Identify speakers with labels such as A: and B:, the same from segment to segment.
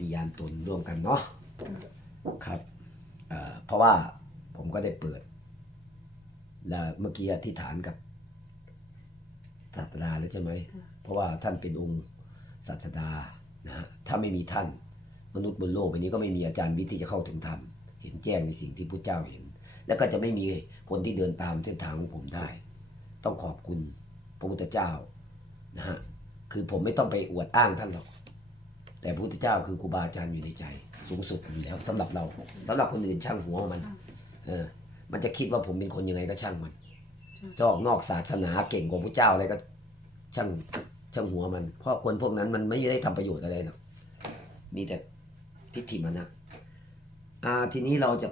A: ฏิญาณตนร่วมกันเนาะครับเอ่อเพราะว่าผมก็ได้เปิด แล้วเมื่อกี้อธิษฐานกับศาสดาแล้วใช่ไหม
B: ค่ะ
A: เพราะว่าท่านเป็นองค์ศาสดานะฮะถ้าไม่มีท่านมนุษย์บนโลกใบนี้ก็ไม่มีอาจารย์วิทย์ที่จะเข้าถึงธรรมเห็นแจ้งในสิ่งที่พุทธเจ้าเห็น แล้วก็จะไม่มีคนที่เดินตามเส้นทางของผมได้ ต้องขอบคุณพระพุทธเจ้านะฮะคือผมไม่ต้องไปอวดอ้างท่านหรอก แต่พระพุทธเจ้าคือครูบาอาจารย์อยู่ในใจ สูงสุดอยู่แล้วสำหรับเราสำหรับคนอื่นช่างหัวมัน
B: ค่ะ
A: เออ มันจะคิดว่าผมเป็นคนยังไงก็ช่างมัน
B: ค่ะ
A: จะออกนอกศาสนาเก่งกว่าพระเจ้าอะไรก็ช่างช่างหัวมัน เพราะคนพวกนั้นมันไม่ได้ทำประโยชน์อะไรหรอกมีแต่ทิฏฐิมานะอ่าทีนี้เราจะ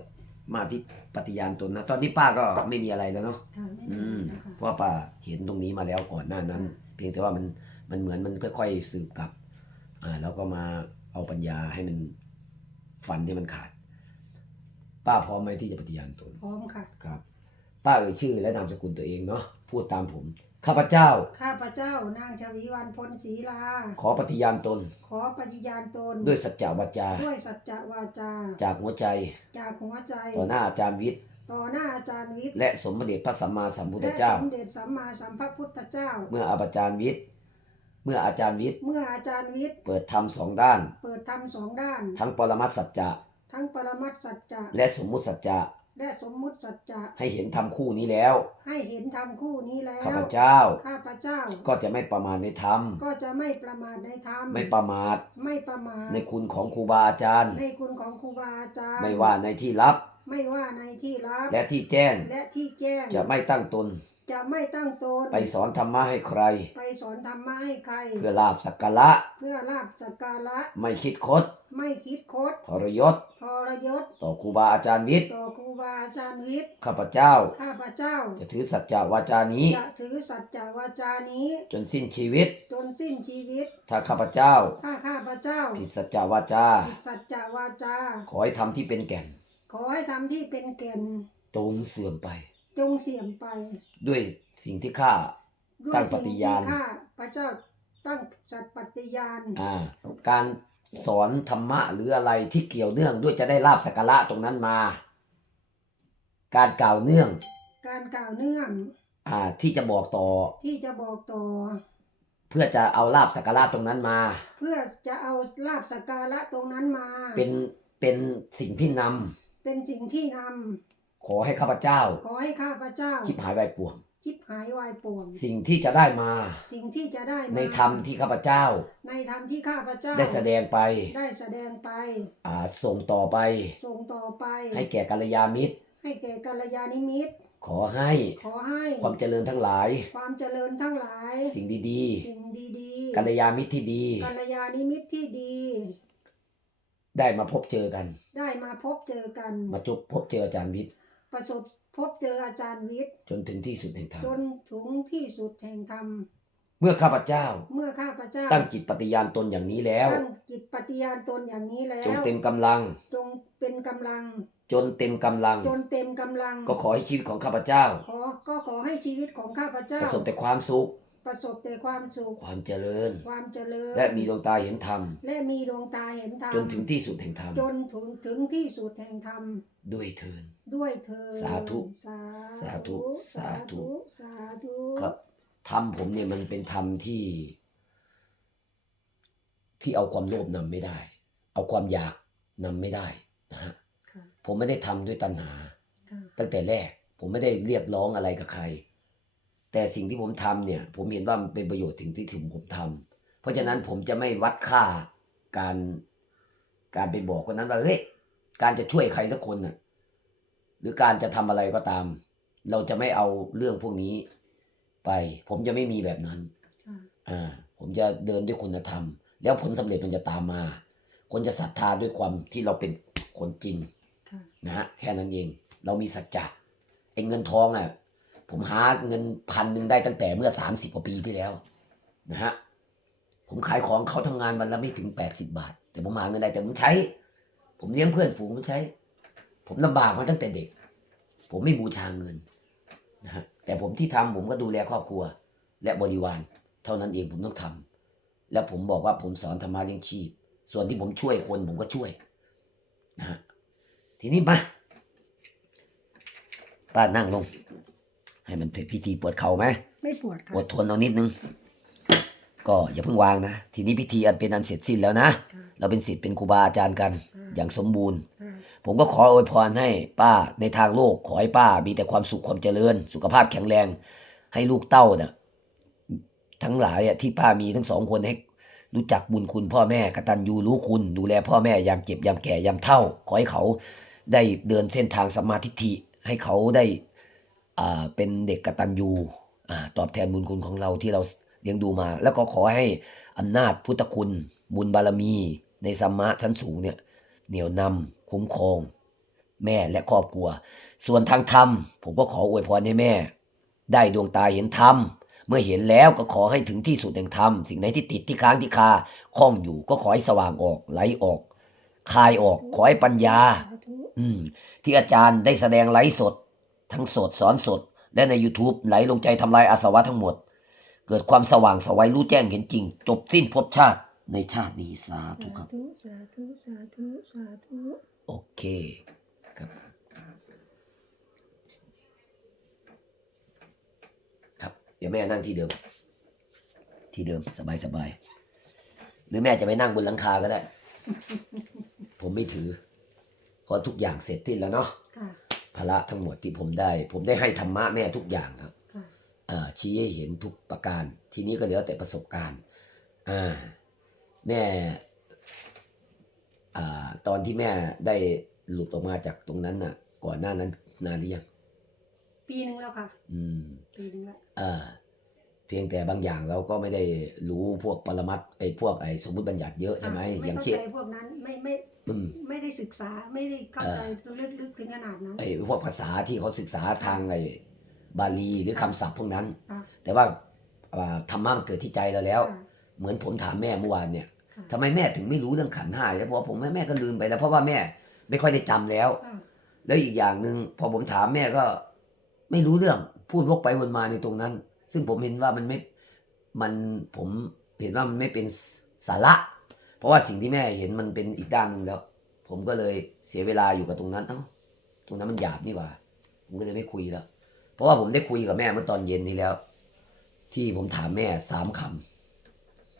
A: มาที่ปฏิญาณตนนะ ตอนนี้ป้าก็ไม่มีอะไรแล้วเนาะ
B: ค่ะไม่
A: อื
B: มี
A: ม
B: แล้วค่ะ
A: เพราะว่าป้าเห็นตรงนี้มาแล้วก่อนหน้านั้น เพียงแต่ว่ามันมันเหมือนมันค่อย ๆสืบกลับ อ่าแล้วก็มาเอาปัญญาให้มันฟันให้มันขาด ป้าพร้อมไหมที่จะปฏิญาณตน
B: พร้อมค่ะ
A: ครับ ป้าเอ่ยชื่อและนามสกุลตัวเองเนาะพูดตามผม ข้าพเจ้า
B: ข้าพเจ้านางชวีวันพลศรีลา
A: ขอปฏิญาณตน
B: ขอปฏิญาณตน
A: ด้วยสัจจะวาจา
B: ด้วยสัจจะวาจา
A: จากหัวใจ
B: จากหัวใจ
A: ต่อหน้าอาจารย์วิทย์
B: ต่อหน้าอาจารย์วิทย์
A: และสมเด็จพระสัมมาสัมพุทธ
B: และ
A: เจ้า
B: สมเด็จสัมมาสัมพุทธเจ้า
A: เมื่ออาจารย์วิทย์ เมื่ออาจารย์วิทย์
B: เมื่ออาจารย์วิทย์
A: เปิดธรรมสองด้าน
B: เปิดธรรมสองด้าน
A: ทั้งปรมัตถสัจจะ
B: ทั้งปรมัตถสัจจะ
A: และสมมุติสัจจะ
B: และสมมุติสัจจะ
A: ให้เห็นธรรมคู่นี้แล้ว
B: ให้เห็นธรรมคู่นี้แล้ว
A: ข้าพเจ้า
B: ข้าพเจ้า
A: ก็จะไม่ประมาทในธรรม
B: ก็จะไม่ประมาทในธรรม
A: ไม่ประมาท
B: ไม่ประมาท
A: ในคุณของครูบาอาจารย์
B: ในคุณของครูบาอาจารย์
A: ไม่ว่าในที่ลับ
B: ไม่ว่าในที่ลับ
A: และที่แจ้ง
B: และที่แจ้ง
A: จะไม่ตั้งตน
B: จะไม่ตั้งตน
A: ไปสอนธรรมะให้ใคร
B: ไปสอนธรรมะให้ใคร
A: เพื่อลาบสักการะ
B: เพื่อลาบสักการะ
A: ไม่คิดคด
B: ไม่คิดคด
A: ทรยศ
B: ทรยศ
A: ต่อครูบาอาจารย์วิทย์
B: ต่อครูบาอาจารย์วิทย์
A: ข้าพเจ้า
B: ข้าพเจ้า
A: จะถือสัจจะวาจานี้
B: จะถือสัจจวาจานี้
A: จนสิ้นชีวิต
B: จนสิ้นชีวิต
A: ถ้าข้าพเจ้า
B: ถ้าข้าพเจ้า
A: ผิดสัจจะวาจา
B: ผิดสัจจวาจา
A: ขอให้ทำที่เป็นแก่น
B: ขอให้ทำที่เป็นแก่น
A: จงเสื่อมไป
B: จงเสี่ยมไป
A: ด้วยสิ่งที่ข้า
B: ด้วย
A: ตั้งป
B: สิ่ง
A: ฏิ
B: ที่
A: ญาณ
B: ข้าพระเจ้าตั้งสัตย์ปฏิญาณ
A: อ่าการสอนธรรมะหรืออะไรที่เกี่ยวเนื่องด้วยจะได้ลาบสักการะตรงนั้นมา การกล่าวเนื่อง
B: การกล่าวเนื่อง
A: อ่าที่จะบอกต่อ
B: ที่จะบอกต่อ
A: เพื่อจะเอาลาบสักการะตรงนั้นมา
B: เพื่อจะเอาลาบสักการะตรงนั้นมา
A: เป็นเป็นสิ่งที่นำ
B: เป็นสิ่งที่น
A: ขอให้ข้าพเจ้าำ
B: ขอให้ข้าพเจ้า
A: ชิบหายไปป่วง
B: ชิบหายวายป่วง
A: สิ่งที่จะได้มา
B: สิ่งที่จะได้มา
A: ในธรรมที่ข้าพเจ้า
B: ในธรรมที่ข้าพเจ้า
A: ได้แสดงไป
B: ได้แสดงไป
A: อ่าส่งต่อไป
B: ส่งต่อไป
A: ให้แก่กัลยาณมิตร
B: ให้แก่กัลยาณิมิตร
A: ขอให้
B: ขอให้
A: ความเจริญทั้งหลาย
B: ความเจริญทั้งหลาย
A: สิ่งดี
B: สิ่งดี
A: ๆกัลยาณมิตรที่ดี
B: กัลยาณิมิตรที่ดี
A: ได้มาพบเจอกัน
B: ได้มาพบเจอกัน
A: มาจบพบเจออาจารย์วิทย์
B: ประสบพบเจออาจารย์วิทย์
A: จนถึงที่สุดแห่งธรรม
B: จนถึงที่สุดแห่งธรรม
A: เมื่อข้าพเจ้า
B: เมื่อข้าพเจ้า
A: ตั้งจิตปฏิญาณตนอย่างนี้แล้ว
B: ตั้งจิตปฏิญาณตนอย่างนี้แล้ว
A: จงเต็มกำลัง
B: จงเป็นกำลัง
A: จนเต็มกำลัง
B: จนเต็มกำลัง
A: ก็ขอให้ชีวิตของข้าพเจ้า
B: ขอ ก็ขอให้ชีวิตของข้าพเจ้า
A: ประสบแต่ความสุข
B: ประสบแต่ความสุข
A: ความเจริญ
B: ความเจริญ
A: และมีดวงตาเห็นธรรม
B: และมีดวงตาเห็นธรรม
A: จนถึงที่สุดแห่งธรรม
B: จนถึงถึงที่สุดแห่งธรรม
A: ด้วยเทิน
B: ด้วยเธอญ
A: สาธุ
B: สา
A: สาธุ สาธุ
B: สาธุ
A: ครับธรรมผมเนี่ยมันเป็นธรรมที่ ที่เอาความโลภนำไม่ได้ เอาความอยากนำไม่ได้นะฮะ
B: ค่ะ
A: ผมไม่ได้ทำด้วยตัณหา
B: ค่ะ
A: ตั้งแต่แรก ผมไม่ได้เรียกร้องอะไรกับใคร แต่สิ่งที่ผมทำเนี่ย ผมเห็นว่ามันเป็นประโยชน์ถึงที่ถึงผมทำเพราะฉะนั้นผมจะไม่วัดค่าการการไปบอกคนนั้นว่าเฮ้ยการจะช่วยใครสักคนน่ะหรือการจะทำอะไรก็ตาม เราจะไม่เอาเรื่องพวกนี้ไป ผมจะไม่มีแบบนั้น
B: ค่ะ
A: อ่าผมจะเดินด้วยคุณธรรม แล้วผลสำเร็จมันจะตามมา คนจะศรัทธาด้วยความที่เราเป็นคนจริง
B: ค่ะ
A: นะฮะแค่นั้นเอง เรามีสัจจะไอ้เงินทองอะ ผมหาเงินพันหนึ่งได้ตั้งแต่เมื่อสามสิบกว่าปีที่แล้วนะฮะผมขายของเขาทำงานวันละไม่ถึงแปดสิบบาท แต่ผมหาเงินได้แต่ผมใช้ ผมเลี้ยงเพื่อนฝูงผมใช้ ผมลำบากมาตั้งแต่เด็ก ผมไม่บูชาเงินนะฮะแต่ผมที่ทำผมก็ดูแลครอบครัว และบริวาร เท่านั้นเองผมต้องทำแล้วผมบอกว่าผมสอนธรรมะเลี้ยงชีพ ส่วนที่ผมช่วยคนผมก็ช่วยนะฮะทีนี้มาป้านั่งลง ให้มันเสร็จพิธีปวดเข่าไหม
B: ไม่ปวดค่ะ
A: อดทนเอานิดนึง ก็อย่าเพิ่งวางนะ ทีนี้พิธีอันเป็นอันเสร็จสิ้นแล้วนะ
B: ค่ะ
A: เราเป็นศิษย์เป็นครูบาอาจารย์กัน อย่างสมบูรณ์
B: ค่ะ
A: ผมก็ขออวยพรให้ป้าในทางโลก ขอให้ป้ามีแต่ความสุขความเจริญ สุขภาพแข็งแรง ให้ลูกเต้าเนี่ยทั้งหลายอะที่ป้ามีทั้งสองคนให้รู้จักบุญคุณพ่อแม่กตัญญูรู้คุณ ดูแลพ่อแม่ยามเจ็บยามแก่ยามเฒ่า ขอให้เขาได้เดินเส้นทางสมมาธิฏฐิให้เขาได้อ่า เป็นเด็กกตัญญูตอบแทนบุญคุณของเราที่เราเลี้ยงดูมา แล้วก็ขอให้อำนาจพุทธคุณ บุญบารมี ในสัมมาชั้นสูงเนี่ยเหนี่ยวนำคุ้มครองแม่และครอบครัว ส่วนทางธรรม ผมก็ขออวยพรให้แม่ ได้ดวงตาเห็นธรรม เมื่อเห็นแล้วก็ขอให้ถึงที่สุดแห่งธรรม สิ่งไหนที่ติดที่ค้างที่คาคล้องอยู่ ก็ขอให้สว่างออก ไหลออกคายออก ขอให้ปัญญา อืมที่อาจารย์ได้แสดงไลฟ์สด ทั้งสดสอนสด และใน YouTube ไหลลงใจทำลายอาสวะทั้งหมด เกิดความสว่างสวัยรู้แจ้งเห็นจริง จบสิ้นภพชาติในชาตินี้สาธุครับ
B: สาธุสาธุสาธุสาธุ
A: โอเคครับ ครับ เดี๋ยวแม่นั่งที่เดิม ที่เดิมสบายสบายหรือแม่จะไปนั่งบนหลังคาก็ได้ ผมไม่ถือเพราะทุกอย่างเสร็จสิ้นแล้วเนาะ
B: ค่ะ
A: ภาระทั้งหมดที่ผมได้ ผมได้ให้ธรรมะแม่ทุกอย่างครับ
B: ค่ะ
A: เอ่อชี้ให้เห็นทุกประการ ทีนี้ก็เหลือแต่ประสบการณ์อ่าแม่อ่าตอนที่แม่ได้หลุดออกมาจากตรงนั้นน่ะ ก่อนหน้านั้นนานหรือยัง
B: ปีหนึ่งแล้วค่ะ
A: อืม
B: ปีหนึ่งแล้ว
A: เอ่า เพียงแต่บางอย่างเราก็ไม่ได้รู้พวกปรมัตถ์ไอ้พวกไอ้สมมุติบัญญัติเยอะใช่ไหม
B: ไม่
A: อย่าง
B: เข้า
A: เช่น
B: ใจพวกนั้นไม่ไม่
A: อืม
B: ไม่ได้ศึกษาไม่ได้เข้าใจลึกๆถึงขนาดนั้น
A: ไอ้พวกภาษาที่เขาศึกษาทางไอ้บาลีหรือคำศัพท์พวกนั้น
B: ค่ะ
A: แต่ว่าอ่าธรรมะมันเกิดที่ใจเราแล้ว
B: ค่ะ
A: เหมือนผมถามแม่เมื่อวานเนี่ย
B: ค่ะ
A: ทำไมแม่ถึงไม่รู้เรื่องขันธ์ห้าแล้วเพราะว่าผมแม่แม่ก็ลืมไปแล้ว เพราะว่าแม่ไม่ค่อยได้จำแล้ว
B: ค่ะ
A: แล้วอีกอย่างหนึ่งพอผมถามแม่ก็ ไม่รู้เรื่องพูดวกไปวนมาในตรงนั้น ซึ่งผมเห็นว่ามันไม่มันผมเห็นว่ามันไม่เป็นสาระ เพราะว่าสิ่งที่แม่เห็นมันเป็นอีกด้านหนึ่งแล้ว ผมก็เลยเสียเวลาอยู่กับตรงนั้นเอ้าตรงนั้นมันหยาบนี่หว่า ผมก็เลยไม่คุยแล้ว เพราะว่าผมได้คุยกับแม่เมื่อตอนเย็นนี้แล้ว ที่ผมถามแม่สามค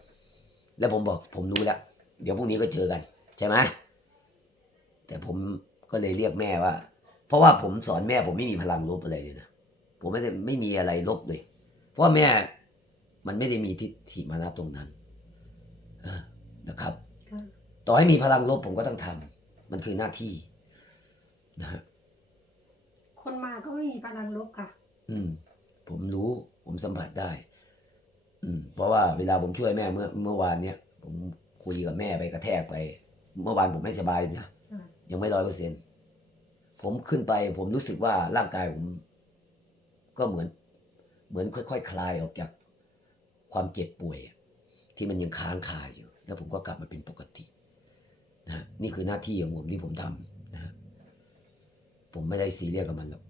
A: ำแล้วผมบอกผมรู้แล้ว เดี๋ยวพรุ่งนี้ก็เจอกัน ใช่ไหมแต่ผมก็เลยเรียกแม่ว่า เพราะว่าผมสอนแม่ผมไม่มีพลังลบอะไรเลยนะผมไม่ได้ไม่มีอะไรลบเลย พราะว่าแม่มันไม่ได้มีทิฏฐิมานะตรงนั้นเออนะครับ
B: ค่ะ
A: ต่อให้มีพลังลบผมก็ต้องทำมันคือหน้าที่นะฮะ
B: คนมาก็ไม่มีพลังลบค่ะ
A: อืม ผมรู้ผมสัมผัสได้ อืม เพราะว่าเวลาผมช่วยแม่เมื่อเมื่อวานเนี้ยผมคุยกับแม่ไปกระแทกไป เมื่อวานผมไม่สบายนะ
B: ค่ะ
A: ยังไม่ร้อยเปอร์เซ็นผมขึ้นไป ผมรู้สึกว่าร่างกายผม ก็เหมือน เหมือนค่อยๆคคลายออกจากความเจ็บป่วย ที่มันยังค้างคาอยู่ แล้วผมก็กลับมาเป็นปกตินะฮะนี่คือหน้าที่ของผมที่ผมทำนะฮะผมไม่ได้ซีเรียสกับมันหรอก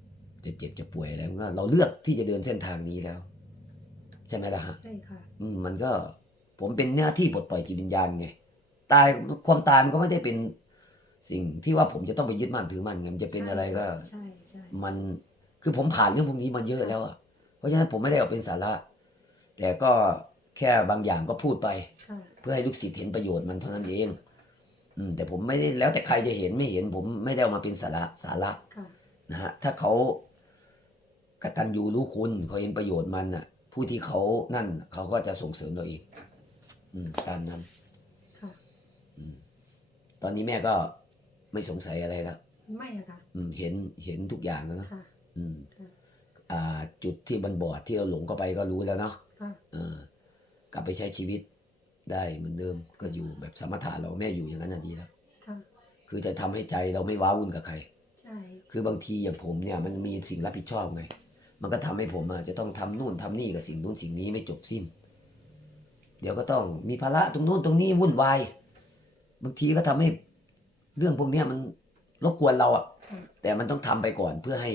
A: จะเจ็บจะป่วยอะไรมันก็เราเลือกที่จะเดินเส้นทางนี้แล้ว ใช่ไหมล่ะฮะ
B: ใช่ค่ะ
A: อืมมันก็ผมเป็นหน้าที่ปลดปล่อยจิตวิญญาณไงตายความตายมันก็ไม่ได้เป็นสิ่งที่ว่าผมจะต้องไปยึดมั่นถือมั่นไงมันจะเป็นอะไรก็
B: ใช่ใช่
A: มันคือผมผ่านเรื่องพวกนี้มาเยอะแล้วอะเพ ราะฉะนั้นผมไม่ได้เอาเป็นสาระ แต่ก็แค่บางอย่างก็พูดไป
B: ค่ะ
A: เพื่อให้ลูกศิษย์เห็นประโยชน์มันเท่านั้นเอง อืม แต่ผมไม่ได้แล้วแต่ใครจะเห็นไม่เห็น ผมไม่ได้เอามาเป็นสาระสาระ
B: ค่ะ
A: นะฮะถ้าเขากตัญญูรู้คุณเขาเห็นประโยชน์มันน่ะ ผู้ที่เขานั่นเขาก็จะส่งเสริมเราเองอืม ตามนั้น
B: ค่ะ
A: อืมตอนนี้แม่ก็ไม่สงสัยอะไรแล้ว
B: ไม่อะค่ะ
A: อืม เห็นเห็นทุกอย่างแล้วเนอะ
B: ค่ะ
A: อืม
B: ค่ะ
A: อ่า จุดที่มันบอดที่เราหลงเข้าไปก็รู้แล้วเนาะ
B: ค่ะ
A: เออกลับไปใช้ชีวิตได้เหมือนเดิมก็อยู่แบบสมถะเราแม่อยู่อย่างนั้นน่ะดีแล้ว
B: ค่ะ
A: คือจะทำให้ใจเราไม่ว้าวุ่นกับใคร
B: ใช่
A: คือบางทีอย่างผมเนี่ยมันมีสิ่งรับผิดชอบไง มันก็ทำให้ผมอะจะต้องทำนู่นทำนี่กับสิ่งนู้นสิ่งนี้ไม่จบสิ้น เดี๋ยวก็ต้องมีภาระตรงนู้นตรงนี้วุ่นวายบางทีก็ทำให้เรื่องพวกเนี้ยมันรบกวนเราอะ
B: ค่ะ
A: แต่มันต้องทำไปก่อนเพื่อให้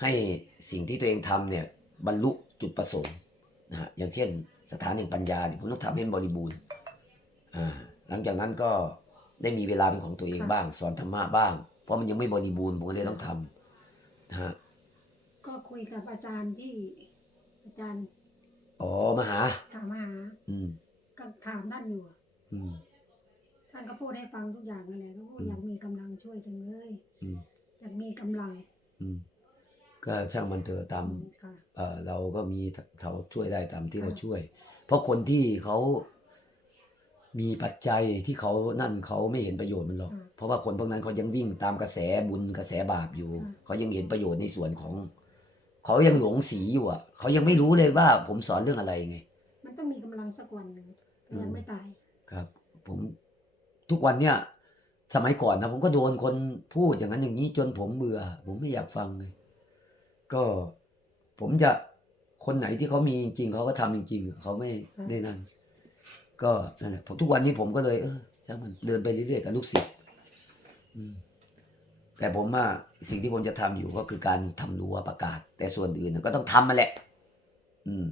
A: ให้สิ่งที่ตัวเองทำเนี่ยบรรลุจุดประสงค์นะฮะอย่างเช่นสถานแห่งปัญญาเนี่ยผมต้องทำให้มันบริบูรณ์อ่าหลังจากนั้นก็ได้มีเวลาเป็นของตัวเอง
B: ค่ะ
A: บ้าง สอนธรรมะบ้าง เพราะมันยังไม่บริบูรณ์ผมก็เลยต้องทำนะฮะ
B: ก็คุยกับอาจารย์ที่อาจารย์
A: อ๋อมาหา
B: ถามหา
A: อืม
B: ก็ถามท่านอยู่
A: อืม
B: ท่านก็พูดให้ฟังทุกอย่างนั่นแหละก็พูด
A: อืม
B: อยากมีกำลังช่วยจังเลย
A: อืม
B: อยากมีกำลัง
A: อืม ก็ช่างมันเถอะตาม
B: ค่ะ
A: เอ่อเราก็มีเขาช่วยได้ตามที่
B: ค่ะ
A: เราช่วย เพราะคนที่เขามีปัจจัยที่เขานั่นเขาไม่เห็นประโยชน์มันหรอก เพราะว่าคนพวกนั้นเขายังวิ่งตามกระแสบุญกระแสบาปอยู่ เขายังเห็นประโยชน์ในส่วนของ เขายังหลงสีอยู่อะ เขายังไม่รู้เลยว่าผมสอนเรื่องอะไรไง
B: มันต้องมีกำลังสักวันหนึ่งยังไม่ตาย
A: ครับ ผมทุกวันเนี่ย สมัยก่อนนะผมก็โดนคนพูดอย่างนั้นอย่างนี้จนผมเบื่อ ผมไม่อยากฟังเลย ก็ผมจะคนไหนที่เขามีจริงๆเขาก็ทำจริงๆเขาไม่ได้นั่นก็นั่นแหละผมทุกวันนี้ผมก็เลยเออช่างมันเดินไปเรื่อยๆกับลูกศิษย์อืมแต่ผมว่าสิ่งที่ผมจะทำอยู่ก็คือการทำรั้วประกาศ แต่ส่วนอื่นน่ะก็ต้องทำมาแหละ อืม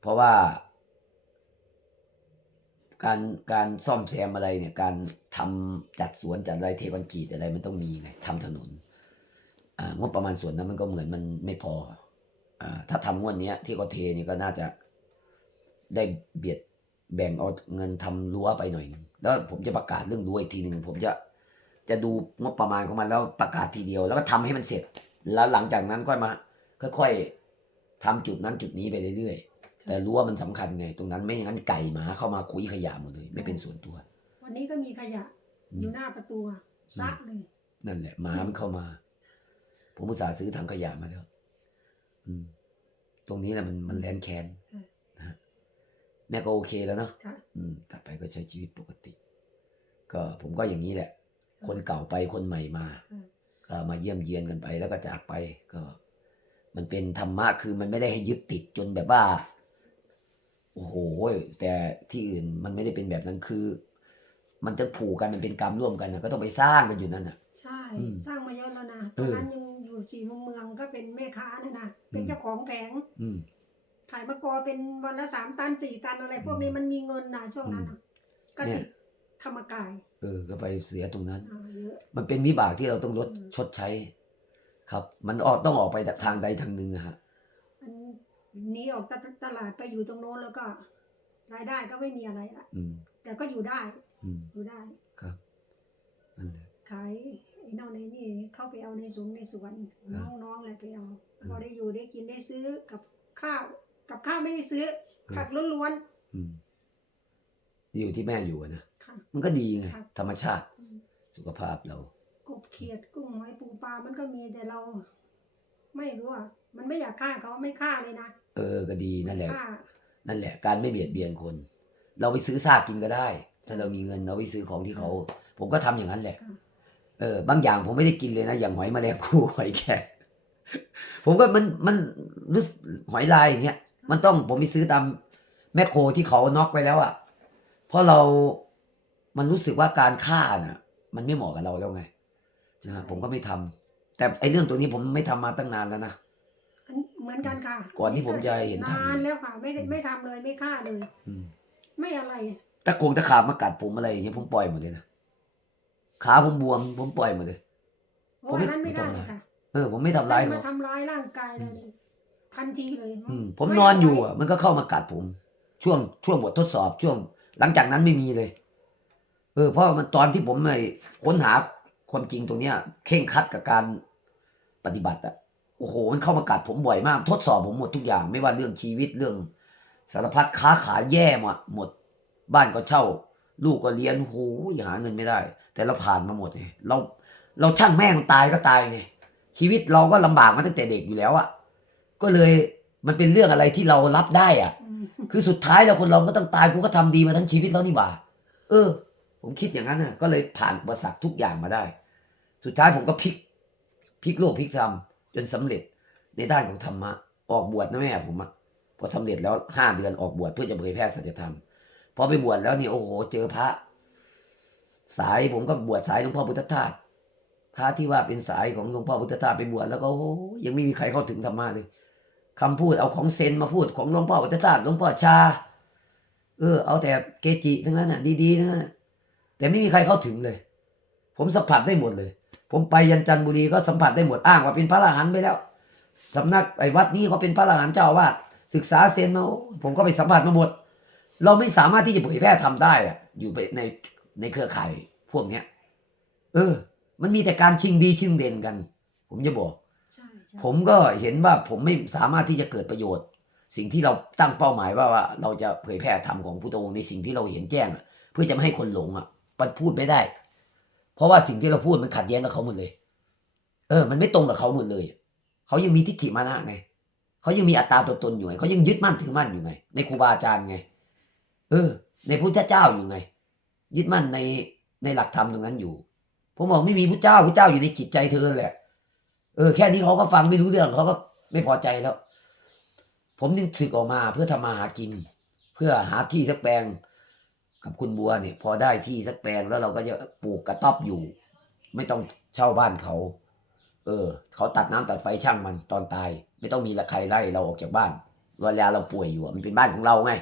A: เพราะว่า การการซ่อมแซมอะไรเนี่ย การทำจัดสวนจัดอะไรเทคอนกรีตอะไรมันต้องมีไงทำถนนอ่า งบประมาณส่วนนั้นมันก็เหมือนมันไม่พออ่าถ้าทำงวดเนี้ยที่เขาเทเนี่ยก็น่าจะได้เบียดแบ่งเอาเงินทำรั้วไปหน่อยหนึงแล้วผมจะประกาศเรื่องรั้วอีกทีหนึ่งผมจะจะดูงบประมาณของมันแล้วประกาศทีเดียว แล้วก็ทำให้มันเสร็จ แล้วหลังจากนั้นค่อยมาค่อยๆทำจุดนั้นจุดนี้ไปเรื่อยๆ แต่รั้วมันสำคัญไง ตรงนั้นไม่อย่างนั้นไก่หมาเข้ามาคุยขยะหมดเลย ไม่เป็นส่วนตัว
B: วันนี้ก็มีขยะ
A: อืม
B: อยู่หน้าประตูอะซักเลย
A: นั่นแหละหมามันเข้ามา ผมอุตส่าห์ซื้อถังขยะมาแล้วอืมตรงนี้แหละมันมันแลนแคน
B: อืม
A: นะฮะแม่ก็โอเคแล้วเนาะ
B: ค่ะ
A: อืมกลับไปก็ใช้ชีวิตปกติ ก็ผมก็อย่างนี้แหละ คนเก่าไปคนใหม่มา
B: อืม
A: ก็มาเยี่ยมเยียนกันไปแล้วก็จากไปก็ มันเป็นธรรมะคือมันไม่ได้ให้ยึดติดจนแบบว่า โอ้โหแต่ที่อื่นมันไม่ได้เป็นแบบนั้นคือ มันจะผูกกันมันเป็นกรรมร่วมกันนะก็ต้องไปสร้างกันอยู่นั่นน่ะ
B: ใช่
A: อืม
B: สร้างมาเยอะแล้วนะ
A: เอ
B: ตอน
A: อ
B: นั้นยัง อยู่สี่มุมเมืองก็เป็นแม่ค้านะนะเป็น
A: อืม
B: เจ้าของแผง
A: อืม
B: ขายมะกอเป็นวันละสามตันสี่ตันอะไร พวกนี้มันมีเงินนะช่วงนั้นน่ะก็
A: เนี่
B: ติ
A: ย
B: ดธรรมกาย
A: เออ ก็ไปเสียตรงนั้น
B: อ่าเยอะ
A: มันเป็นวิบากที่เราต้องลด
B: อืม
A: ชดใช้ ครับ มันออกต้องออกไปจากทางใดทางหนึ่งอะฮะ
B: มันหนีออกตลาดไปอยู่ตรงโน้นแล้วก็ รายได้ก็ไม่มีอะไรละ
A: อืม
B: แต่ก็อยู่ได้
A: อืม
B: อยู่ได้
A: ครับนั่นแหละ
B: ขาย ไอ้นอกในนี่เข้าไปเอาในสวนในสวน
A: อ่า
B: น้องๆอะไรไปเอา
A: อ่า
B: พอได้อยู่ได้กินได้ซื้อกับข้าวกับข้าวไม่ได้ซื้อ
A: อ่า
B: ผักล้วน
A: อืมอยู่ที่แม่อยู่อะนะ
B: ๆค่ะ
A: มันก็ดีไง
B: ครับ
A: ธรรมชาติ
B: อืม
A: สุขภาพเรา
B: กบเขียดกุ้งหอยปูปลามันก็มีแต่เรา ไม่รู้อะมันไม่อยากฆ่าเขาไม่ฆ่าเลยนะ
A: เออก็ดีนั่นแหละ
B: ฆ่า
A: นั่นแหละ การไม่เบียดเบียนคน เราไปซื้อซากกินก็ได้ ถ้าเรามีเงินเราไปซื้อของที่เขา ผมก็ทำอย่างนั้นแหละ
B: ค่ะ
A: เออบางอย่างผมไม่ได้กินเลยนะ อย่างหอยแมลงภู่หอยแครงผมก็มันมันรู้สึกหอยลายอย่างเงี้ยมันต้องผมไปซื้อตามแมคโครที่เขาน็อกไว้แล้วอะ่ะเพราะเรามันรู้สึกว่าการฆ่าน่ะ มันไม่เหมาะกับเราแล้วไงนะฮะผมก็ไม่ทำแต่ไอ้เรื่องตัวนี้ผมไม่ทำมาตั้งนานแล้วนะ
B: อันเหมือนกันค่ะ
A: ก่อนที่ผมจะเห็นทำ
B: นานแล้วค่ะ ไม่ได้ไม่ทำเลยไม่ฆ่าเลย
A: อืม
B: ไม่อะไร
A: ตะโกงตะขาบมากัดผมอะไรอย่างเงี้ยผมปล่อยหมดเลยนะ ขาผมบวม ผมปล่อยหมดเลย
B: เพราะ
A: ผมไม่
B: ว่านั้นไม่ได้
A: ไม่ทำอะไร
B: ค่ะ
A: เออ ผมไม่ทำร้าย
B: มา
A: เขา
B: ทำร้ายร่างกายเลยทันทีเลย
A: อืมผม
B: ไน
A: อนอยู่อะ มันก็เข้ามากัดผม ช่วงช่วงบททดสอบช่วง หลังจากนั้นไม่มีเลย เออ เพราะมันตอนที่ผมเลยค้นหาความจริงตรงเนี้ยเข่งครัดกับการปฏิบัติอะโอ้โห มันเข้ามากัดผมบ่อยมาก ทดสอบผมหมดทุกอย่าง ไม่ว่าเรื่องชีวิตเรื่อง สารพัดค้าขายแย่หมดหมด บ้านก็เช่า ลูกก็เรียนโอ้โหหาเงินไม่ได้ แต่เราผ่านมาหมดไงเราเราช่างแม่งตายก็ตายไงชีวิตเราก็ลำบากมาตั้งแต่เด็กอยู่แล้วอะก็เลยมันเป็นเรื่องอะไรที่เรารับได้อะคือสุดท้ายเราคนเราก็ต้องตายกูก็ทำดีมาทั้งชีวิตแล้วนี่หว่าเออ ผมคิดอย่างนั้นน่ะ ก็เลยผ่านอุปสรรคทุกอย่างมาได้ สุดท้ายผมก็พลิกพลิกโลกพลิกธรรมจนสำเร็จในด้านของธรรมะออกบวชนะแม่ผมอะพอสำเร็จแล้วห้าเดือนออกบวชเพื่อจะเผยแพร่สัจธรรม อไปบวชแล้วนี่โอ้โหเจอพระ สายผมก็บวชสายหลวงพ่อพุทธทาสพระที่ว่าเป็นสายของหลวงพ่อพุทธทาสไปบวชแล้วก็โอ้ยังไม่มีใครเข้าถึงธรรมะเลยคำพูดเอาของเซนมาพูดของหลวงพ่อพุทธทาสหลวงพ่อชา เออ เอาแต่เกจิทั้งนั้นน่ะ ดีๆทั้งนั้นน่ะแต่ไม่มีใครเข้าถึงเลย ผมสัมผัสได้หมดเลย ผมไปยันจันบุรีก็สัมผัสได้หมดอ้างว่าเป็นพระอรหันต์ไปแล้วสำนักไอ้วัดนี้เขาเป็นพระอรหันต์เจ้าวาสศึกษาเซนมาผมก็ไปสัมผัสมาหมด เราไม่สามารถที่จะเผยแพร่ทำได้อะอยู่ไปในในเครือข่ายพวกเนี้ย เออ มันมีแต่การชิงดีชิงเด่นกัน ผมจะบอก
B: ใช่ใช่
A: ผมก็เห็นว่าผมไม่สามารถที่จะเกิดประโยชน์ สิ่งที่เราตั้งเป้าหมายว่าว่า เราจะเผยแพร่ธรรมของพุทธองค์ในสิ่งที่เราเห็นแจ้งอะเพื่อจะไม่ให้คนหลงอะมันพูดไม่ได้ เพราะว่าสิ่งที่เราพูดมันขัดแย้งกับเขาหมดเลย เออ มันไม่ตรงกับเขาหมดเลยเขายังมีทิฏฐิมานะไงเขายังมีอัตตาตัวตนอยู่ไงเขายังยึดมั่นถือมั่นอยู่ไง ในครูบาอาจารย์ไง เออ ในพุทธเจ้าอยู่ไง ยึดมั่นในในหลักธรรมตรงนั้นอยู่ ผมบอกไม่มีพุทธเจ้าพุทธเจ้าอยู่ในจิตใจเธอแหละ เออ แค่นี้เขาก็ฟังไม่รู้เรื่องเขาก็ไม่พอใจแล้ว ผมจึงสึกออกมาเพื่อทำมาหากิน เพื่อหาที่สักแปลง กับคุณบัวเนี่ย พอได้ที่สักแปลงแล้วเราก็จะปลูกกระต๊อบอยู่ ไม่ต้องเช่าบ้านเขา เออ เขาตัดน้ำตัดไฟช่างมันตอนตาย ไม่ต้องมีใครไล่เราออกจากบ้านเวลาเราป่วยอยู่มันเป็นบ้านของเราไง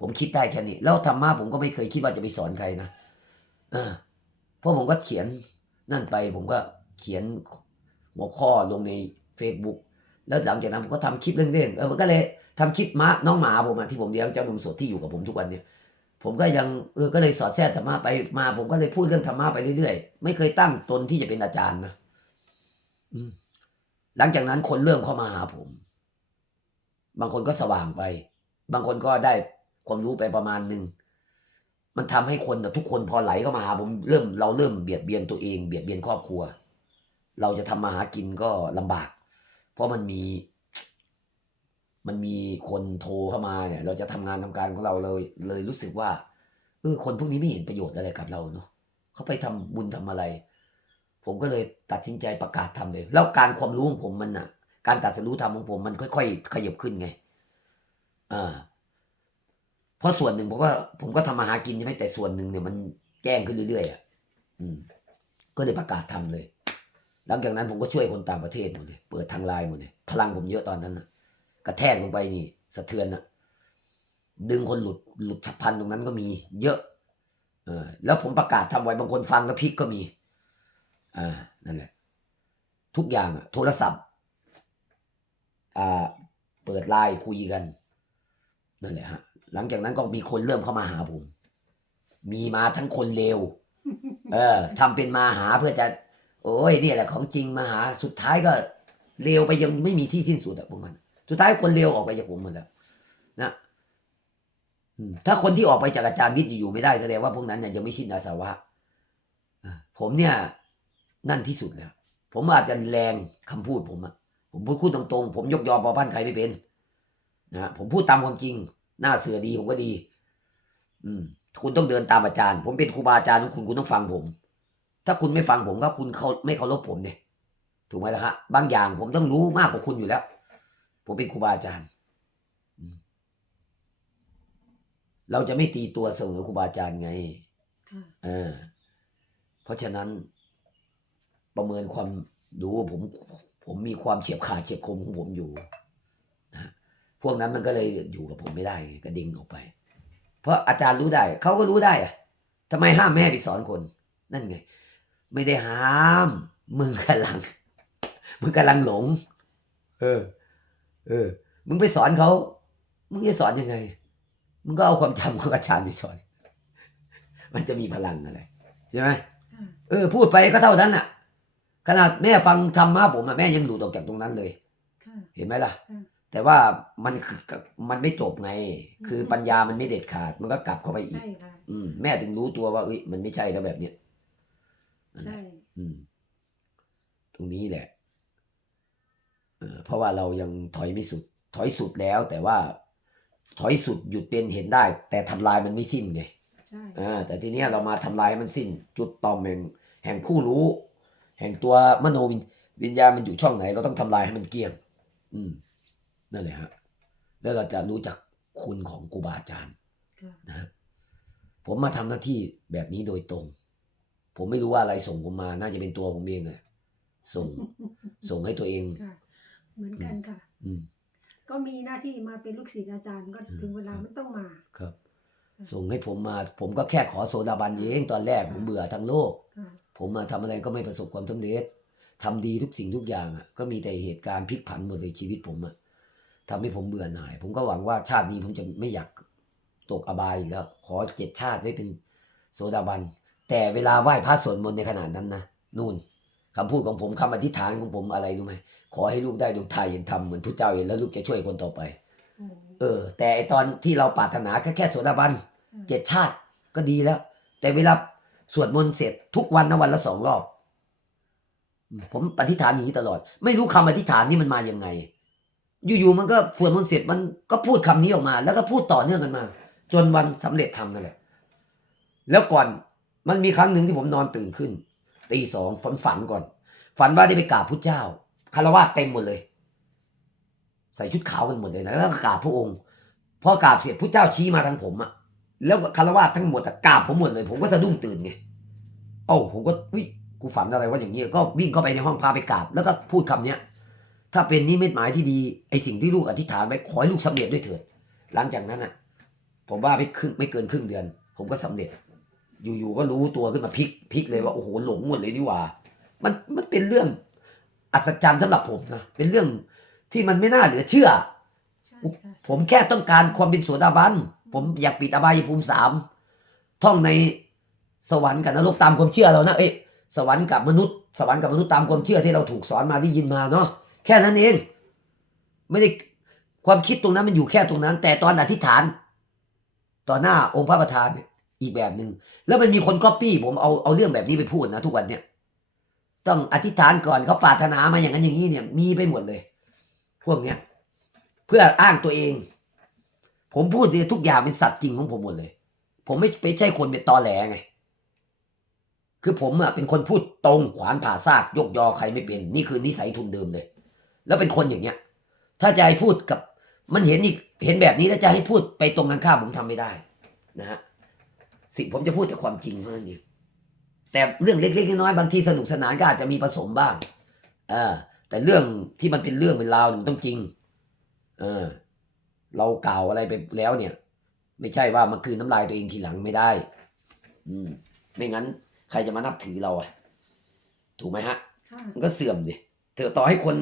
A: ผมคิดได้แค่นี้ แล้วธรรมะผมก็ไม่เคยคิดว่าจะไปสอนใครนะเออเพราะผมก็เขียนนั่นไป ผมก็เขียนหัวข้อลงใน Facebook แล้วหลังจากนั้นผมก็ทำคลิปเล่นๆเออมันก็เลยทำคลิปม้าน้องหมาผมอะที่ผมเลี้ยงเจ้าหนุ่มสดที่อยู่กับผมทุกวันเนี่ยผมก็ยังเออก็เลยสอดแทรกธรรมะไปมา ผมก็เลยพูดเรื่องธรรมะไปเรื่อยๆ ไม่เคยตั้งตนที่จะเป็นอาจารย์นะหลังจากนั้นคนเริ่มเข้ามาหาผม บางคนก็สว่างไป บางคนก็ได้ ความรู้ไปประมาณหนึ่งมันทำให้คนทุกคนพอไหลเข้ามาหาผมเริ่มเราเริ่มเบียดเบียนตัวเอง เบียดเบียนครอบครัว เราจะทำมาหากินก็ลำบาก เพราะมันมี มันมีคนโทรเข้ามาเนี่ย เราจะทำงานทำการของเราเลยเลยรู้สึกว่าเออคนพวกนี้ไม่เห็นประโยชน์อะไรกับเราเนาะเขาไปทำบุญทำอะไร ผมก็เลยตัดสินใจประกาศทำเลย แล้วการความรู้ของผมมันน่ะการตัดสรู้ธรรมของผมมันค่อยๆขยับขึ้นไงอ่า เพราะส่วนหนึ่งผมก็ผมก็ทำมาหากินใช่ไหมแต่ส่วนหนึ่งเนี่ยมันแจ้งขึ้นเรื่อยๆอะอืม ก็เลยประกาศทำเลย หลังจากนั้นผมก็ช่วยคนต่างประเทศหมดเลย เปิดทางไลน์หมดเลย พลังผมเยอะตอนนั้นนะกระแทกลงไปนี่ สะเทือนนะดึงคนหลุดหลุดฉับพันตรงนั้นก็มี เยอะเออแล้วผมประกาศทำไว้บางคนฟังแล้วพลิกก็มีอ่านั่นแหละ ทุกอย่างอะโทรศัพท์ อ่า เปิดไลน์คุยกัน นั่นแหละฮะ หลังจากนั้นก็มีคนเริ่มเข้ามาหาผม มีมาทั้งคนเลว เออทำเป็นมาหาเพื่อจะ โอ้ยนี่แหละของจริงมาหา สุดท้ายก็เลวไปยังไม่มีที่สิ้นสุดอะพวกมัน สุดท้ายคนเลวออกไปจากผมหมดแล้ว นะถ้าคนที่ออกไปจากอาจารย์วิทย์อยู่ไม่ได้แสดงว่าพวกนั้นเนี่ยยังไม่สิ้นอาสวะผมเนี่ย นั่นที่สุดแล้ว ผมอาจจะแรงคำพูดผมอะผมพูดพูดตรงๆ ผมยกยอพอพันใครไม่เป็น นะผมพูดตามความจริง หน้าเสือดีผมก็ดี อืม คุณต้องเดินตามอาจารย์ ผมเป็นครูบาอาจารย์ของคุณคุณต้องฟังผม ถ้าคุณไม่ฟังผมก็คุณเขาไม่เคารพผมเนี่ยถูกไหมล่ะฮะบางอย่างผมต้องรู้มากกว่าคุณอยู่แล้ว ผมเป็นครูบาอาจารย์อืมเราจะไม่ตีตัวเสมอครูบาอาจารย์ไง
B: ค่ะ
A: เออเพราะฉะนั้นประเมินความรู้ผม ผมมีความเฉียบขาดเฉียบคมของผมอยู่นะพ วกนั้นมันก็เลยอยู่กับผมไม่ได้ไงกระดิ่งออกไป เพราะอาจารย์รู้ได้เขาก็รู้ได้อะทำไมห้ามแม่ให้ไปสอนคน นั่นไง ไม่ได้ห้าม มึงกำลัง มึงกำลังหลง เออ เออ มึงไปสอนเขา มึงจะสอนยังไง มึงก็เอาความจำของอาจารย์ไปสอน มันจะมีพลังอะไรใช่ไหม
B: ค่ะ
A: เออ พูดไปก็เท่านั้นน่ะ ขนาดแม่ฟังธรรมะผมอะแม่ยังหลุดออกจากตรงนั้นเลย
B: ค่ะ
A: เห็นไหมล่ะ
B: อืม
A: แต่ว่ามันคือมันไม่จบไง คือปัญญามันไม่เด็ดขาด มันก็กลับเข้าไปอีก
B: ใช่ค่ะ
A: อืม แม่ถึงรู้ตัวว่าเอ้ยมันไม่ใช่แล้วแบบเนี้ยนั่นแห
B: ใช่
A: ละอืม ตรงนี้แหละเออเพราะว่าเรายังถอยไม่สุด ถอยสุดแล้ว แต่ว่า ถอยสุดหยุดเป็นเห็นได้ แต่ทำลายมันไม่สิ้นไง
B: ใช่
A: อ่าแต่ทีเนี้ยเรามาทำลายให้มันสิ้นจุดต่อมแห่งแห่งผู้รู้ แห่งตัวมโนวิญวิญญาณมันอยู่ช่องไหน เราต้องทำลายให้มันเกลี้ยง อืม นั่นแหละฮะแล้วเราจะรู้จักคุณของครูบาอาจารย์
B: ค่ะ
A: นะฮะผมมาทำหน้าที่แบบนี้โดยตรง ผมไม่รู้ว่าอะไรส่งผมมา น่าจะเป็นตัวผมเองอะส่งส่งให้ตัวเอง
B: ค่ะเหมือนกันค่ะ
A: อืม
B: ก็มีหน้าที่มาเป็นลูกศิษย์อาจารย์ก็ถึงเวลามันต้องมา
A: ครับ ส่งให้ผมมา ผมก็แค่ขอโซดาบันเองตอนแรกผมเบื่อทั้งโลก
B: ค่ะ
A: ผมมาทำอะไรก็ไม่ประสบความสำเร็จทำดีทุกสิ่งทุกอย่างอะ ก็มีแต่เหตุการณ์พลิกผันหมดเลยชีวิตผมอะ ทำให้ผมเบื่อหน่าย ผมก็หวังว่าชาตินี้ผมจะไม่อยากตกอบายอีกแล้ว ขอเจ็ดชาติไว้เป็นโซดาบัน แต่เวลาไหว้พระสวดมนต์ในขนาดนั้นนะนู่นคำพูดของผมคำอธิษฐานของผมอะไรรู้ไหมขอให้ลูกได้ดวงตาเห็นธรรมเหมือนพระเจ้าเห็นแล้วลูกจะช่วยคนต่อไป
B: โอ้
A: เออ แต่ไอตอนที่เราปรารถนาแค่แค่โสดาบันเจ็ดชาติก็ดีแล้ว แต่เวลาสวดมนต์เสร็จทุกวันนะวันละสองรอบ ผมอธิษฐานอย่างนี้ตลอด ไม่รู้คำอธิษฐานนี่มันมายังไง อยู่ๆมันก็สวดมนต์เสร็จมันก็พูดคำนี้ออกมา แล้วก็พูดต่อเนื่องกันมา จนวันสำเร็จทำนั่นแหละ แล้วก่อนมันมีครั้งหนึ่งที่ผมนอนตื่นขึ้นตีสองฝันฝันก่อน ฝันว่าได้ไปกราบพระเจ้าคารวะเต็มหมดเลย ใส่ชุดขาวกันหมดเลยนะแล้วก็กราบพระองค์พอกราบเสร็จพระเจ้าชี้มาทางผมอะแล้วคารวะทั้งหมดอะกราบผมหมดเลย ผมก็สะดุ้งตื่นไงเอ้าผมก็อุ้ยกูฝันอะไรว่าอย่างนี้ก็วิ่งเข้าไปในห้องพาไปกราบ แล้วก็พูดคำเนี้ย ถ้าเป็นนิมิตหมายที่ดีไอสิ่งที่ลูกอธิษฐานไว้ขอให้ลูกสำเร็จด้วยเถิด หลังจากนั้นอะผมว่าไม่ครึ่งไม่เกินครึ่งเดือน ผมก็สำเร็จ อยู่ๆก็รู้ตัวขึ้นมาพลิกพลิกเลยว่าโอ้โหหลงหมดเลยนี่หว่า มันมันเป็นเรื่องอัศจรรย์สำหรับผมนะเป็นเรื่องที่มันไม่น่าเหลือเชื่อ
B: ใช่ค่ะ
A: ผมแค่ต้องการความเป็นโสดาบันผมอยากปิดอบายภูมิสามท่องในสวรรค์กับนรกตามความเชื่อเรานะเอ้ยสวรรค์กับมนุษย์ สวรรค์กับมนุษย์ตามความเชื่อที่เราถูกสอนมาได้ยินมาเนาะ แค่นั้นเอง ไม่ได้ความคิดตรงนั้นมันอยู่แค่ตรงนั้น แต่ตอนอธิษฐาน ต่อหน้าองค์พระประธานเนี่ยอีกแบบหนึ่งแล้วมันมีคนก๊อปปี้ผมเอาเอาเรื่องแบบนี้ไปพูดนะทุกวันเนี่ยต้องอธิษฐานก่อนเขาปรารถนามาอย่างนั้นอย่างนี้เนี่ย มีไปหมดเลย พวกเนี้ย เพื่ออ้างตัวเอง ผมพูดเนี่ยทุกอย่างเป็นสัตว์จริงของผมหมดเลย ผมไม่ไม่ใช่คนเป็นตอแหลไงคือผมอะเป็นคนพูดตรงขวานผ่าซากยกยอใครไม่เป็น นี่คือนิสัยทุนเดิมเลย แล้วเป็นคนอย่างเงี้ย ถ้าจะให้พูดกับมันเห็นอีกเห็นแบบนี้แล้วจะให้พูดไปตรงกันข้ามผมทำไม่ได้นะฮะสิ่งผมจะพูดแต่ความจริงเท่านั้นเองแต่เรื่องเล็กๆน้อยๆบางทีสนุกสนานก็อาจจะมีผสมบ้างเออแต่เรื่องที่มันเป็นเรื่องเป็นราวเนี่ยมันต้องจริง เออ เรากล่าวอะไรไปแล้วเนี่ย ไม่ใช่ว่ามาคืนน้ำลายตัวเองทีหลังไม่ได้ อืม ไม่งั้น ใครจะมานับถือเราอะถูกไหมฮะ
B: ค่ะ
A: มันก็เสื่อมดิเถอะต่อให้คน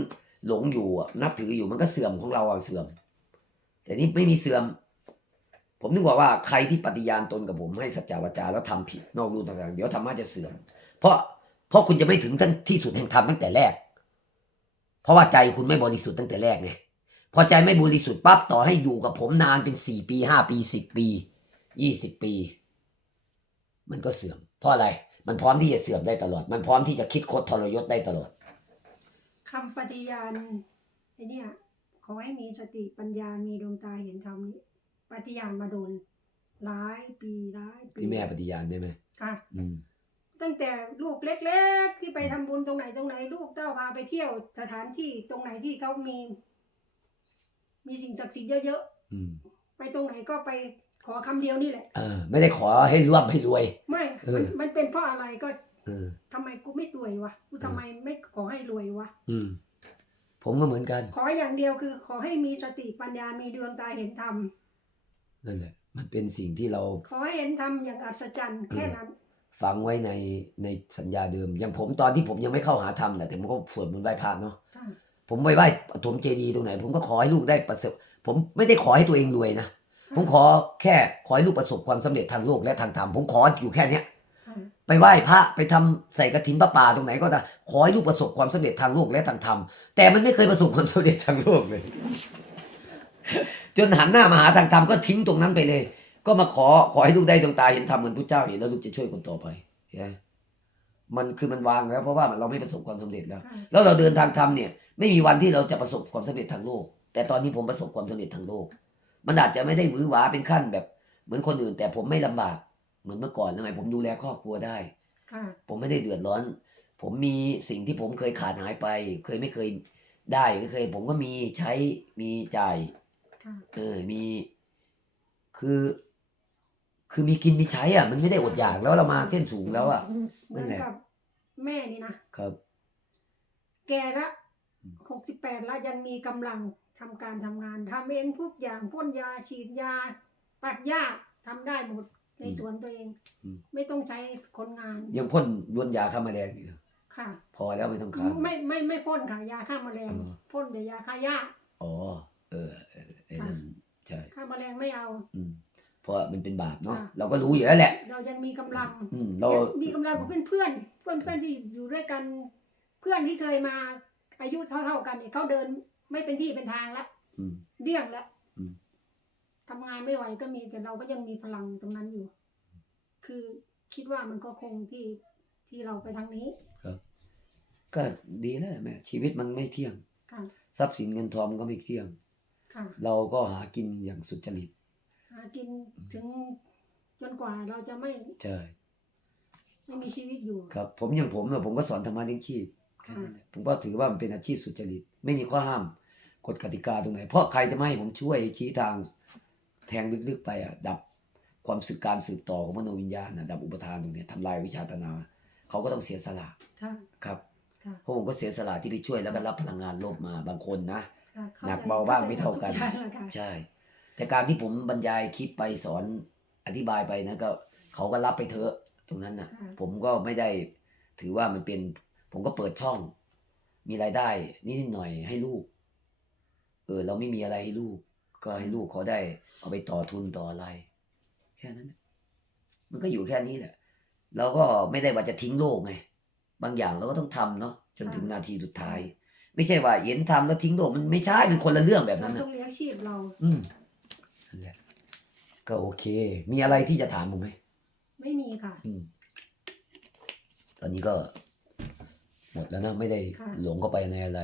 A: หลงอยู่อะนับถืออยู่มันก็เสื่อมของเราอะเสื่อม แต่นี่ไม่มีเสื่อม ผมนึกว่าว่าใครที่ปฏิญาณตนกับผมให้สัจจาวาจาแล้วทำผิดนอกรูต่างๆเดี๋ยวธรรมะจะเสื่อม เพราะเพราะคุณจะไม่ถึงทั้งที่สุดแห่งธรรมตั้งแต่แรก เพราะว่าใจคุณไม่บริสุทธิ์ตั้งแต่แรกไงพอใจไม่บริสุทธิ์ปั๊บต่อให้อยู่กับผมนานเป็นสี่ปีห้าปีสิบปียี่สิบปี มันก็เสื่อม เพราะอะไร มันพร้อมที่จะเสื่อมได้ตลอด มันพร้อมที่จะคิดคดทรยศได้ตลอด
B: คำปฏิญาณไอเนี่ยขอให้มีสติปัญญามีดวงตาเห็นธรรมนี่ปฏิญาณมาโดนหลายปีหลายปี
A: ที่แม่ปฏิญาณได้ไหม
B: ค่ะ
A: อืม
B: ตั้งแต่ลูกเล็ก ๆ ที่ไปทำบุญตรงไหนตรงไหน ลูกเต้าพาไปเที่ยวสถานที่ตรงไหนที่เขามี มีสิ่งศักดิ์สิทธิ์เยอะ
A: อืม
B: ๆไปตรงไหนก็ไปขอคำเดียวนี่แหละ
A: เออไม่ได้ขอให้ร่วมให้รวย
B: ไม่
A: เออ
B: มันมันเป็นเพราะอะไรก็
A: เออ
B: ทำไมกูไม่รวยวะกูทำไมไม่ขอให้รวยวะ
A: อืม ผมก็เหมือนกัน
B: ขออย่างเดียวคือ ขอให้มีสติปัญญามีดวงตาเห็นธรรม
A: นั่นแหละ มันเป็นสิ่งที่เรา
B: ขอให้เห็นธรรมอย่างอัศจรรย์แค่นั้น
A: ฝังไว้ในในสัญญาเดิม อย่างผมตอนที่ผมยังไม่เข้าหาธรรมแต่แต่ผมก็สวดมนต์ไหว้พระเนาะ
B: ค่ะ
A: ผมไปไหว้ปฐมเจดีย์ตรงไหน ผมก็ขอให้ลูกได้ประสบ ผมไม่ได้ขอให้ตัวเองรวยนะผมขอแค่ขอให้ลูกประสบความสำเร็จทางโลกและทางธรรมผมขออยู่แค่เนี้ย
B: ค่ะ
A: ไปไหว้พระไปทำใส่กระถินพระป่าตรงไหนก็ได้ขอให้ลูกประสบความสำเร็จทางโลกและทางธรรมแต่มันไม่เคยประสบความสำเร็จทางโลกเลย จนหันหน้ามาหาทางธรรมก็ทิ้งตรงนั้นไปเลย ก็มาขอขอให้ลูกได้ดวงตาเห็นธรรมเหมือนพระเจ้าเห็นแล้วลูกจะช่วยคนต่อไปเห็นไหมมันคือมันวางแล้วเพราะว่าเราไม่ประสบความสำเร็จแล้ว
B: ค่ะ
A: แล้วเราเดินทางธรรมเนี่ย ไม่มีวันที่เราจะประสบความสำเร็จทางโลก แต่ตอนนี้ผมประสบความสำเร็จทางโลก มันอาจจะไม่ได้หวือหวาเป็นขั้นแบบเหมือนคนอื่น แต่ผมไม่ลำบาก เหมือนเมื่อก่อนทำไมผมดูแลครอบครัวได้
B: ค่ะ
A: ผมไม่ได้เดือดร้อน ผมมีสิ่งที่ผมเคยขาดหายไป เคยไม่เคยได้ก็เคย ผมก็มีใช้มีจ่าย
B: ค่ะ
A: เออมี คือ คือมีกินมีใช้อะ มันไม่ได้อดอยากแล้วเรามาเส้นสูงแล้วอะ
B: เหมื
A: นั่
B: อน
A: นแหละ
B: กับแม่นี่นะ
A: ครับ
B: แกละ
A: อืม
B: หกสิบแปดแล้วยังมีกำลังทำการทำงานทำเองทุกอย่างพ่นยาฉีดยา ตัดหญ้าทำได้หมด ใน
A: อืม
B: สวนตัวเอง
A: อืม
B: ไม่ต้องใช้คนงาน
A: ยังพ่นยวนยาฆ่าแมลงอยู่
B: ค่ะ
A: พอแล้วไม่ต้องฆ่า
B: ไม่ไม่ไม่พ่นค่ะยาฆ่าแมลง
A: อ๋อ
B: พ่นแต่ยาฆ่าหญ้า
A: อ๋อ เออเออไอ้นั่นใช่
B: ฆ่าแมลงไม่เอา
A: อืมเพราะมันเป็นบาปเนาะ
B: ค่ะ
A: เราก็รู้อยู่แล้วแหละ
B: เรายังมีกำลัง
A: อืมเรา
B: ยังมีกำลังกับเพื่อนเพื่อนเพื่อนเพื่อนๆที่อยู่ด้วยกัน เพื่อนที่เคยมาอายุเท่าเท่าๆกันเนี่ยเขาเดินไม่เป็นที่เป็นทางแล้ว
A: อืม
B: เดี่ยงแล้ว
A: อืม
B: ทำงานไม่ไหวก็มีแต่เราก็ยังมีพลังตรงนั้นอยู่ คือคิดว่ามันก็คงที่ที่เราไปทางนี้
A: ครับก็ดีแล้วแม่ชีวิตมันไม่เที่ยง
B: ค่ะ
A: ทรัพย์สินเงินทองมันก็ไม่เที่ยง
B: ค่ะ
A: เราก็หากินอย่างสุจริต
B: หากินถึงจนกว่าเราจะไม่
A: ใช่
B: ไม่มีชีวิตอยู่
A: ครับ ผมอย่างผมเนี่ยผมก็สอนธรรมะเลี้ยงชีพแค่นั้นแหละผมก็ถือว่ามันเป็นอาชีพสุจริต ไม่มีข้อห้ามกฎกติกาตรงไหน เพราะใครจะไม่ให้ผมช่วยชี้ทางแท งลึกๆไปอะดับความสืบการสืบต่อของมโนวิญญาณนะดับอุปทานตรงเนี้ยทำลายวิชาตนา เขาก็ต้องเสียสละ
B: ค่ะ
A: ครับ
B: ค่ะ
A: เพราะผมก็เสียสละที่ไปช่วยแล้วก็รับพลังงานลบมาบางคนนะ
B: ค่ะข้
A: หนัก
B: ใจ
A: เบาบ้างไม่เท่ากัน
B: ข้ใจทุอย่งค่ะ
A: ใช่ แต่การที่ผมบรรยายคลิปไปสอนอธิบายไปนะก็เขาก็รับไปเถอะตรงนั้นนะ
B: ค่ะ
A: ผมก็ไม่ได้ถือว่ามันเป็น ผมก็เปิดช่อง มีรายได้นิดหน่อยให้ลูก เออ เราไม่มีอะไรให้ลูก ก็ให้ลูกเขาได้เอาไปต่อทุนต่ออะไร แค่นั้นน่ะมันก็อยู่แค่นี้แหละเราก็ไม่ได้ว่าจะทิ้งโลกไง บางอย่างเราก็ต้องทำเนาะจนถึงนาทีสุดท้าย ไม่ใช่ว่าเห็นทำแล้วทิ้งโลกมันไม่ใช่เป็นคนละเรื่องแบบ
B: เรา
A: นั้นนะ
B: ต้องเลี้ยงชีพเรา
A: อืมนั่นแหละก็โอเค มีอะไรที่จะถามผมไหม
B: ไม่มีค่ะ
A: อืมตอนนี้ก็หมดแล้วนะ ไม่ได้
B: ค่ะ
A: หลงเข้าไปในอะไร